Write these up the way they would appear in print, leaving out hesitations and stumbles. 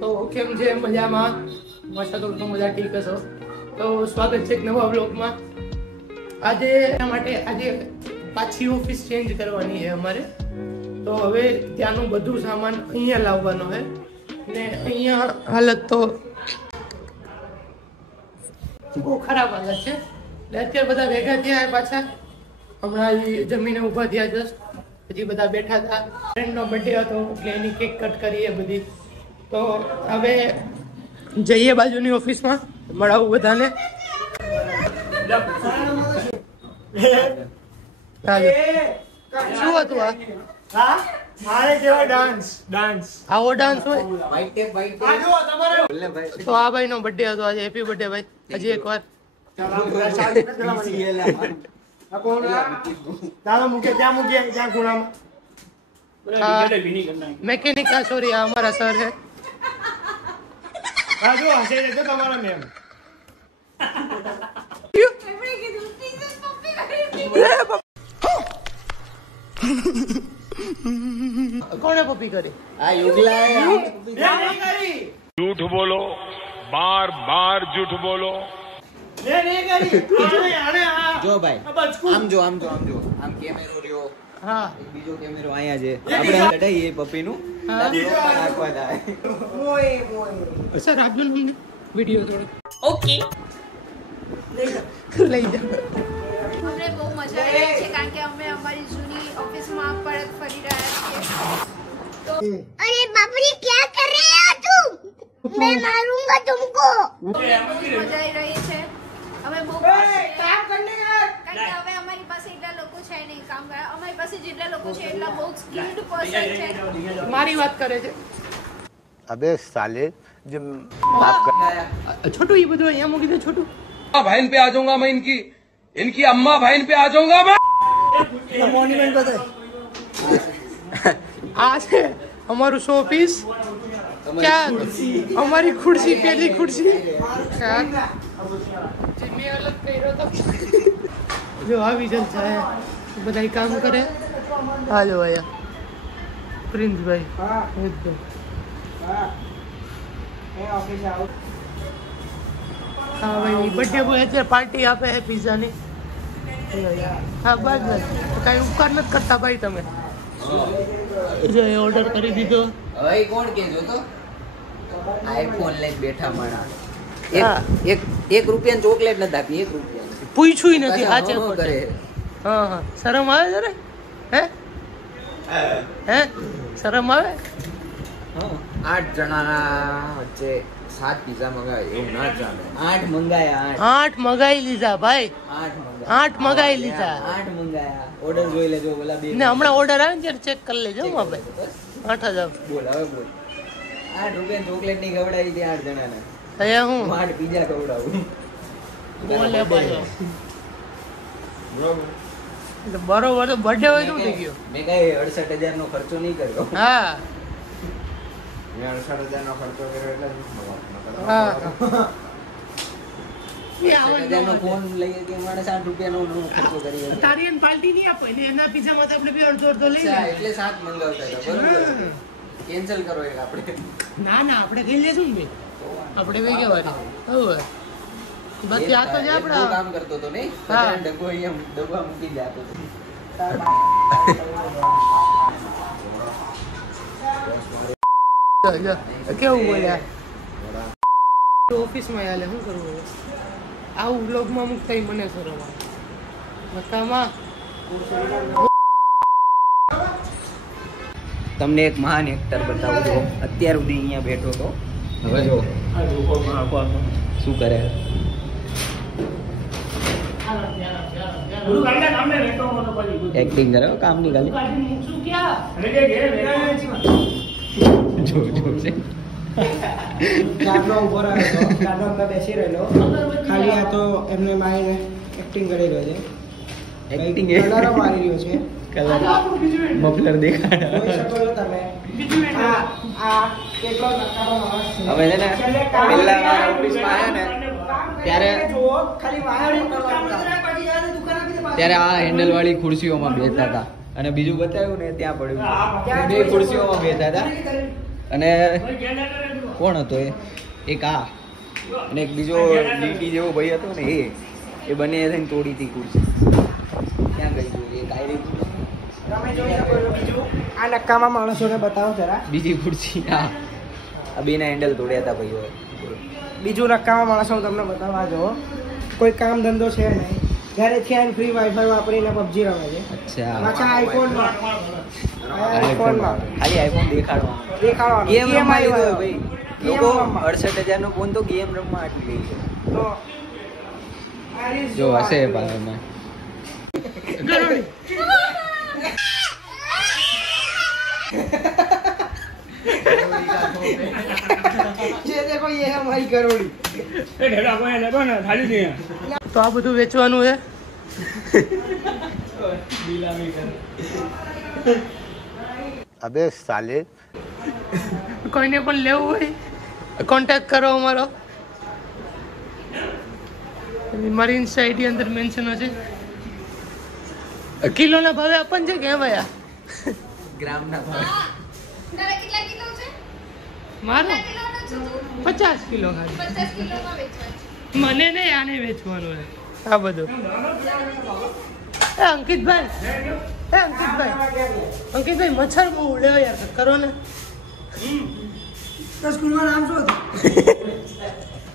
તો કેમ છે મજામાં? મજા તો મજા ઠીક હશો. તો સ્વાગત છે એક નવા બ્લોગમાં. આજે પાછી ઓફિસ ચેન્જ કરવાની છે અમારે. તો હવે ત્યાંનું બધું સામાન અહીંયા લાવવાનો છે ને અહીંયા હાલત તો બહુ ખરાબ હાલત છે. અત્યારે બધા ભેગા થયા પાછા. હમણાં જમીને ઊભા થયા જસ્ટ. હજી બધા બેઠા હતા. ફ્રેન્ડનો બર્થડે હતો એટલે એની કેક કટ કરીએ બધી. તો હવે જઈએ બાજુની ઓફિસમાં મળાવું બધાને. શું હતું આ? મારે કેવા ડાન્સ આવો ડાન્સ હોય તો આ ભાઈ નો બર્થડે હતો આજે. હેપી બર્થડે ભાઈ. હજી એક વાર मैकेनिक का सॉरी हमारा सर है. તમારા મેમ કોને પપ્પી કરી? આ યુગલા झूठ बोलो, बार बार झूठ बोलो. જો ભાઈ આમ જો આમ કેમેરો રહ્યો. હા બીજો કેમેરો અહીંયા છે. આપણે કઢાઈએ પપ્પીનું નાખવા થાય. સર આપજો ને અમને વિડિયો થોડો. ઓકે લઈ જાઓ. અમને બહુ મજા આવી રહી છે કારણ કે અમે અમારી જૂની ઓફિસમાં પરત ફરી રહ્યા છીએ. તો अरे बाबरी क्या कर रहे हो तुम? मैं मारूंगा तुमको. મજા આવી રહી છે. અમે બહુ કામ કરને યાર. કારણ કે હવે અમારી પાસે એટલા લોકો છે નહીં કામ કરવા. અમારી પાસે જેટલા લોકો છે એટલા બહુ સ્કિલ્ડ પર્સન છે. મારી વાત કરે છે. अबे साले जब छोटू ये બધું અહીંયા મૂકી દે. છોટુ बहन पे आ जाऊंगा मैं इनकी अम्मा बहन पे आ जाऊंगा मैं. મોન્યુમેન્ટ બતાય. આ છે અમારું શો પીસ. क्या हमारी कुर्सी पहली कुर्सी क्या मैं अलग કર્યો તો જો આવી જલસા હે. બધા કામ કરે. હાલો આયા પ્રિન્સ ભાઈ. એકદમ હા ભાઈ બર્થડે બોય અત્યારે પાર્ટી આપે છે પિઝાની. હા બસ બસ કાંઈ ઉપકાર નથી કરતા ભાઈ તમે. જો એ ઓર્ડર કરી દીધો. હવે કોણ કે જો તો આઈફોન લઈને બેઠા માણા. એક રૂપિયાની ચોકલેટ નથી આપી. 1 રૂપિયા પૂછ્યું નથી. આ છે કરે. હા હા શરમ આવે જરે? હે શરમ આવે? 8 જણાના વચ્ચે 7 પિઝા મંગાવ્યા એવું ના ચાલે. 8 મંગાયા. 8 મગાઈ લીધા ભાઈ. 8 મગાઈ લીધા. 8 મંગાયા. ઓર્ડર જોઈ લેજો. બોલા બે ને હમણાં ઓર્ડર આવે ને ત્યારે ચેક કરી લેજો ભાઈ. 8000 બોલ હવે બોલ. 8 રૂપિયાની ચોકલેટ ની ખવડાવી હતી 8 જણાને. અહીંયા હું 8 પિઝા ખવડાવું. બોલે ભાઈ. બરોબર તો બર્થડે હોય શું થઈ ગયો? મેં કઈ 68,000 નો ખર્ચો નહીં કર્યો. હા 68,000 નો ખર્ચો કર્યો એટલે હા 68,000 નો ફોન લઈએ કે મારે 60 રૂપિયાનો ખર્ચો કરીએ. તારી એને પાર્ટી નહીં આપે ને એના પિઝામાં આપણે બે અડધો લઈ લે. એટલે 7 મંગાવતા હતા. બરોબર કેન્સલ કરો એટલે આપણે. ના ના આપણે કઈ લેશું ને આપણે બે કેવાની હવે બસ આ તો જ આપડા કામ કરતો તો નહીં. હા. ડબ્બો અહીંયા ડબ્બા મૂકી જાતો હતો. કેવું બોલ્યા ઓફિસમાં હાલે શું કરવું હવે? આવું બ્લોગમાં મૂકતા મને શરમ આવે. બતામાં તમને એક મહાન એક્ટર બતાવું છું. અત્યાર સુધી અહીંયા બેઠો તો હવે જો શું કરે. એક્ટિંગ કરે કામ ની ગાલી. જો છે ઉભો રહ્યો બેસી રહેલો ખાલી આ તો એમને મારીને એક્ટિંગ કરી રહ્યો છે. એક્ટિંગ કલર મારી રહ્યો છે. કલર મફલર દેખાડ. હવે છે ને પહેલા મારા ઓફિસમાં આવ્યા ને ત્યારે આ હેન્ડલ વાળી ખુરશીઓમાં બેસતા હતા અને બીજું બતાવ્યું ને ત્યાં પડ્યું બે ખુરશીઓમાં બેસતા હતા અને કોણ હતો એક આ અને એક બીજો ડીટી જેવો ભાઈ હતો ને એ બંને થઈને તોડી હતી ખુરશી. ક્યાં ગઈ તું? એ કાયરી તમે જોઈ શકો છો બીજું આ નક્કામાં માણસોને બતાવો જરા. બીજી ખુરશી આ બેના હેન્ડલ તોડ્યા હતા ભાઈઓ. બીજું નક્કામાં માણસો હું તમને બતાવવા જો કોઈ કામ ધંધો છે નહીં ઘરેથી આવીને ફ્રી વાઈફાઈ વાપરીને પબજી રમે છે. અચ્છા પાછા આઈફોનમાં ખાલી આઈફોન દેખાડવાનો ગેમ રમવા આવ્યો ભાઈ. લોકો 68,000 નો ફોન તો ગેમ રમવા આટલી ગઈ છે. તો જો હશે ભાઈ ये देखो ये है हमारी करोड़ी. તો આ બધું વેચવાનું છે. अबे साले કોઈને પણ લેવું હોય કોન્ટેક્ટ કરો અમારો. મારી ઇન્સ્ટા આઈડી અંદર મેન્શન હશે. કિલોના ભાવે આપણ છે કે ભાઈ? ગ્રામના ભાવ તારે કેટલા કિલો છે? મારો કેટલા કિલોનો છે તું? 50 કિલો ખાલી. 50 કિલોમાં વેચવાનું છે. મને નહીં આને વેચવાનું છે આ બધું. અંકિતભાઈ મચ્છર બહુ ઉડે યાર, કરો ને. તો સ્કૂલમાં નામ શું હતું?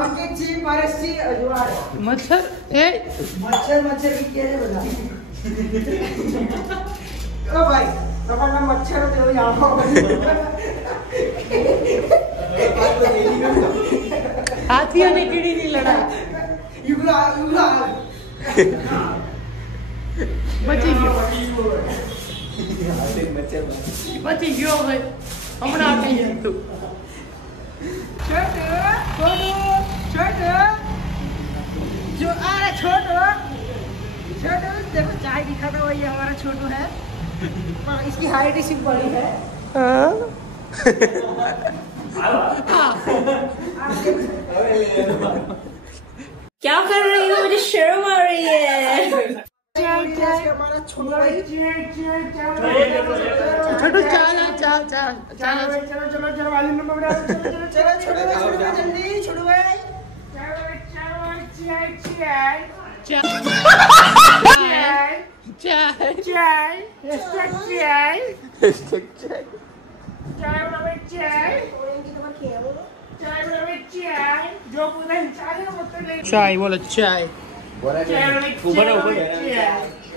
અંકિતજી, પરેશજી, અજવાળ. મચ્છર એ મચ્છર કી કહે છે બધા. ઓ ભાઈ તમારા મચ્છર તો આવો. હાથી અને કીડીની લડાઈ. યુગલા બચી ગયો ભાઈ, હમણાં આપી જાય તું. जो अरे छोटू देखो चाय दिखाता हुआ ये हमारा छोटू है पर इसकी हाइट ही सिर्फ बड़ी है. क्या कर रही हो? मुझे शर्म आ रही है. हमारा छोटू भाई. छोटू चाल चाल चाल चाल. चलो वाली नंबर चलो छोटू भाई जल्दी छोटू भाई. ચાય બોલો, ચાય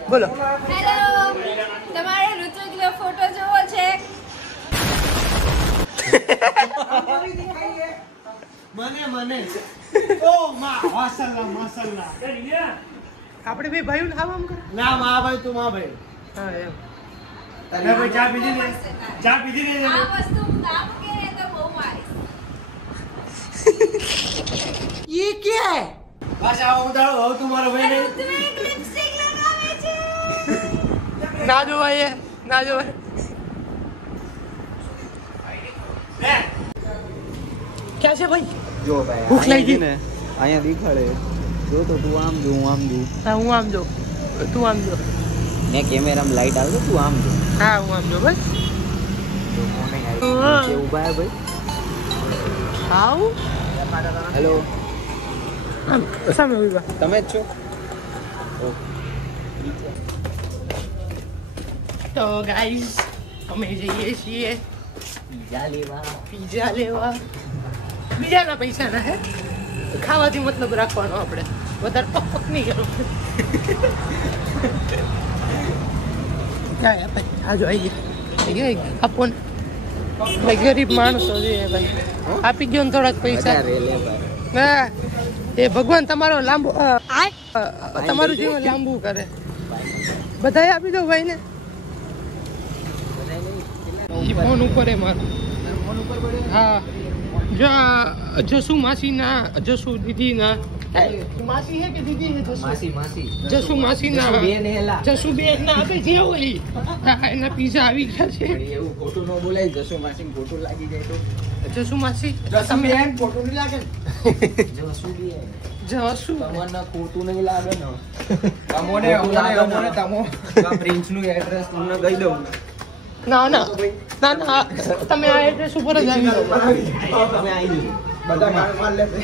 બોલો. હેલો, તમારે ઋત્વિકનો ફોટો જોવો છે? મને ઓ માં માશાલ્લાહ આપણે બે ભાઈઓ આમ આમ કરે. ના માં ભાઈ તું માં ભાઈ. હા એમ. તને ભાઈ ચા પીધી ને ચા પીધી ને આ વસ્તુ નામ કે તો બહુ મારીશ. ये क्या है? बस आओ उतारो हो तुम्हारा भाई नहीं. ઋત્વિક લિપસ્ટિક લગાવે છે. ના જોવાય એ, ના જોવાય. ક્યાં છે ભાઈ? જો ભાઈ ભૂખ લાગી ને અહીંયા દેખાડે. જો તો તું આમ જો, હું આમ જો. હા હું આમ જો, તું આમ જો. ને કેમેરામાં લાઈટ આવે તો તું આમ જો. હા હું આમ જો બસ. તો કોને નીચે ઊભા હે ભાઈ. હાઉ હેલો, આમ સામે ઉભા. તમે જ છો? તો ગાઈસ અમે જઈએ છીએ પીઝા લેવા. બીજાના પૈસા ના હે, ખાવાથી મતલબ રાખવાનો આપણે, વધારે પક નહીં કરવું. ક્યાં ભાઈ? આ જો આવી ગયા, આપો ને ભાઈ. ગરીબ માણસો છે ભાઈ, આપી ગયો ને થોડાક પૈસા. હા એ ભગવાન તમારો લાંબુ તમારું જીવન લાંબુ કરે. બધાએ આપી દો ભાઈ ને. ફોન ઉપર હે મારો. હા જો જસુ માસી ના, જસુ દીદી ના. માસી હે કે દીદી હે? માસી જસુ માસી ના, બેન હેલા. જસુ બેન ના આપણે જે હોય. હા એના પીઝા આવી ગયા છે. એવું ખોટું ન બોલાય. જશો માસી ખોટું લાગી જાય તો. જસુ માસી તમે એમ ફોટો નહીં લાગે. જશુ બી જસુ તમને ખોટું નહીં લાગે ને. તમોને તમો પ્રિન્સ નું એડ્રેસ તમને કહી દઉં. ના ના ના ના તમે આ એડ્રેસ ઉપર જ આવી જાઓ. તમે આવી જજો બધા માલ લેશે.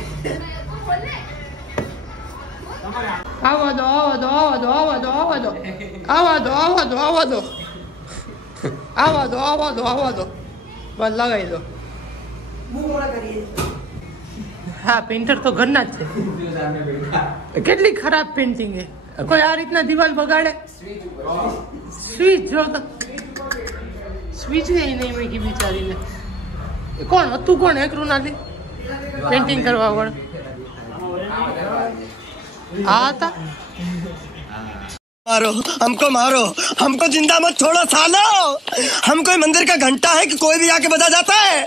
આવા દો આવા દો આવા દો આવા દો આવા દો આવા દો આવા દો આવા દો આવા દો આવા દો આવા દો બસ લગાવી દો. હા પેન્ટર તો ઘરના જ છે. કેટલી ખરાબ પેન્ટિંગ છે. કોઈ આ રીતના દિવાલ બગાડે. સ્વિચ જો તો સ્વિચ નહીં મૂકી બિચારીને. કોણ હતું કોણ એકરું નાથી પેન્ટિંગ કરવા વાળા આ હતા. मारो हमको जिंदा मत छोड़ो सालो, हम कोई मंदिर का घंटा है कि कोई भी आके बजा जाता है.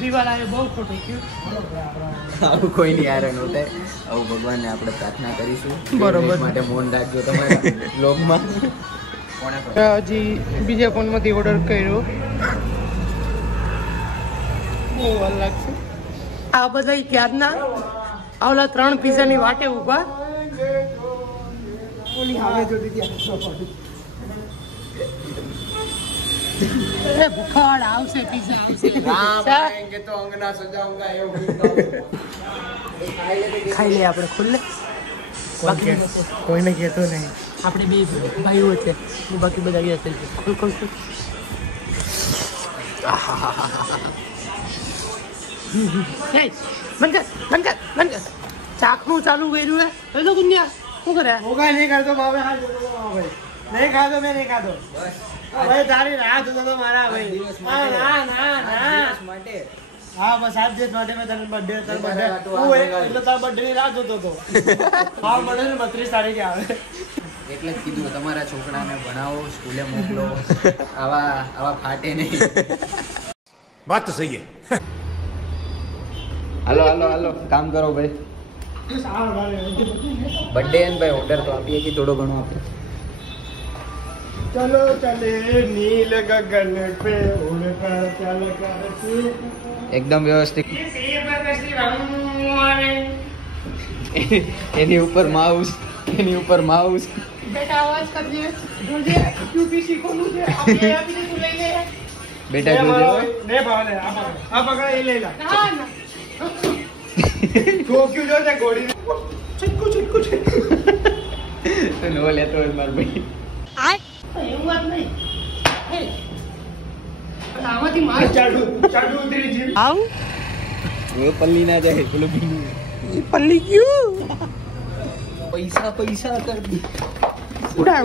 દિવાલ આવે બહુ ખોટું થયું. આવું કોઈ નહીં આયરન હોતે. આવું ભગવાનને આપણે પ્રાર્થના કરીશું. બરોબર. માટે મૌન રાખજો તમારા બ્લોગમાં. હજી બીજા ફોનમાંથી ઓર્ડર કર્યો. બહુ વાર લાગશે. આ બધા ક્યારના આવલા 3 પીઝાની વાટે ઉભા. ભૂખાડ આવશે પીઝા આવશે. ખાઈ લે આપણે ખુલ્લે. કોઈને કહેતો નહીં. આપણે બે ભાઈઓ છે બાકી બધા ગયા છે. ખોલ ખોલ ખોલ. ચાકનું ચાલુ કર્યું હે તો ગુન્યા શું કરે? હું કઈ નહીં કરતો ભાઈ. નહીં ખાધો મેં નહીં ખાધો ભાઈ. તારી રાહ જોતો તો મારા ભાઈ. ના માટે હા બસ આજ દિવસ માટે મેં તને બર્થડે એટલે તારા બર્થડે ની રાહ જોતો હતો. હા બર્થડે 32 તારીખે આવે. એટલે જ કીધું તમારા છોકરાને ભણાવો, સ્કૂલે મોકલો. આવા ફાટે નહીં. बात तो सही है. હાલો હાલો હાલો કામ કરો ભાઈ. બર્થડે એન ભાઈ ઓર્ડર તો આપીએ કે થોડો ઘણો આપણે. ચલો ચલે નીલ ગગન पे उड़कर चल कर એકદમ વ્યવસ્થિત. એની ઉપર માઉસ. બેટા અવાજ કરજે. જોજે QPC કોનું છે. આપણે આપીને તું લઈ લે. બેટા જોજો. ને ભાવને આ પકડ એ લઈ લા. ના ના ટોક્યુ જો તે ઘોડી છટકુ તો નો લેતો હોય માર ભાઈ. એવું વાત નહીં. આમાંથી માર ચાડુ ઉતરી જી. આવ એ પલ્લી ના જાય પેલું ભીનું. પલ્લી ગયું. પૈસા કર દી. ઉડાડ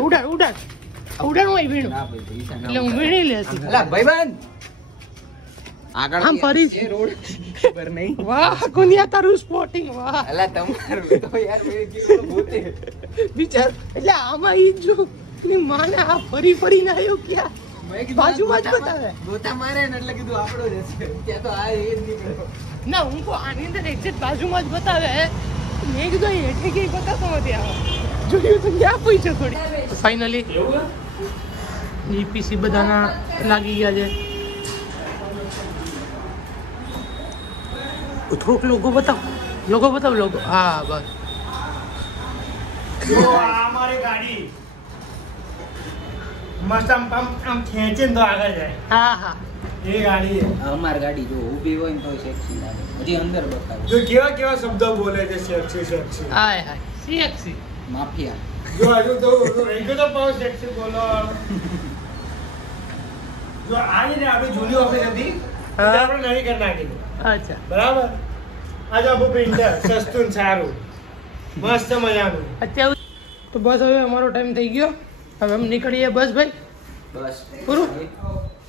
હોય ભીણું. ના ભાઈ પૈસા ના. એટલે હું વીણી લેતી. અલા ભાઈબંધ આગળ આમ ફરી. છે રોડ પર નહીં. વાહ ગુનિયા તારું સ્પોટિંગ વાહ. અલા તમારું તો યાર મેં કીધું ભૂતે. બિચાર એટલે આમાં ઈ જો ની માને આ ફરી ના આવ્યો ક્યાં બાજુમાં જ બતાવે. ગોતા મારે ને એટલે કીધું આપણો જ હશે. ત્યાં તો આ એ જ નીકળ્યો. ના હું તો આની અંદર એક્ઝેક્ટ બાજુમાં જ બતાવે. મેં કીધું અહીં હેઠે કઈ બતાવતો નથી આવે. જોયું તો ક્યાં પૂછ્યો થોડી. ફાઇનલી EPC બધાના લાગી ગયા છે. થોડોક લોગો બતાવ. લોગો હા બસ. જો આ મારી ગાડી મસ્ત આમ ખેંચે ને તો આગળ જાય. હા એ ગાડી છે. અમાર ગાડી જો ઊભી હોય ને તો સેક્સી લાગે. હજી અંદર બતાવો. જો કેવા શબ્દો બોલે છે સેક્સી. હાય સીએક્સી માફિયા. જો હજુ તો રહી ગયો તો પાવ સેક્સી બોલો. જો આની ને આપણી જૂની ઓફિસ હતી એટલે આપણે નવી કરી નાખી. અચ્છા બરાબર. આજે આપણું પ્રિન્ટર સસ્તું ને સારું મસ્ત મજાનું. અત્યારે તો બસ હવે અમારો ટાઈમ થઈ ગયો. હવે અમે નીકળીએ બસ ભાઈ. બસ પૂરું.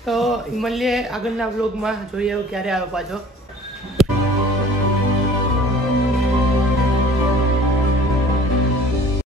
તો મળીએ આગળના વ્લોગમાં. જોઈએ ક્યારે આવે પાછો.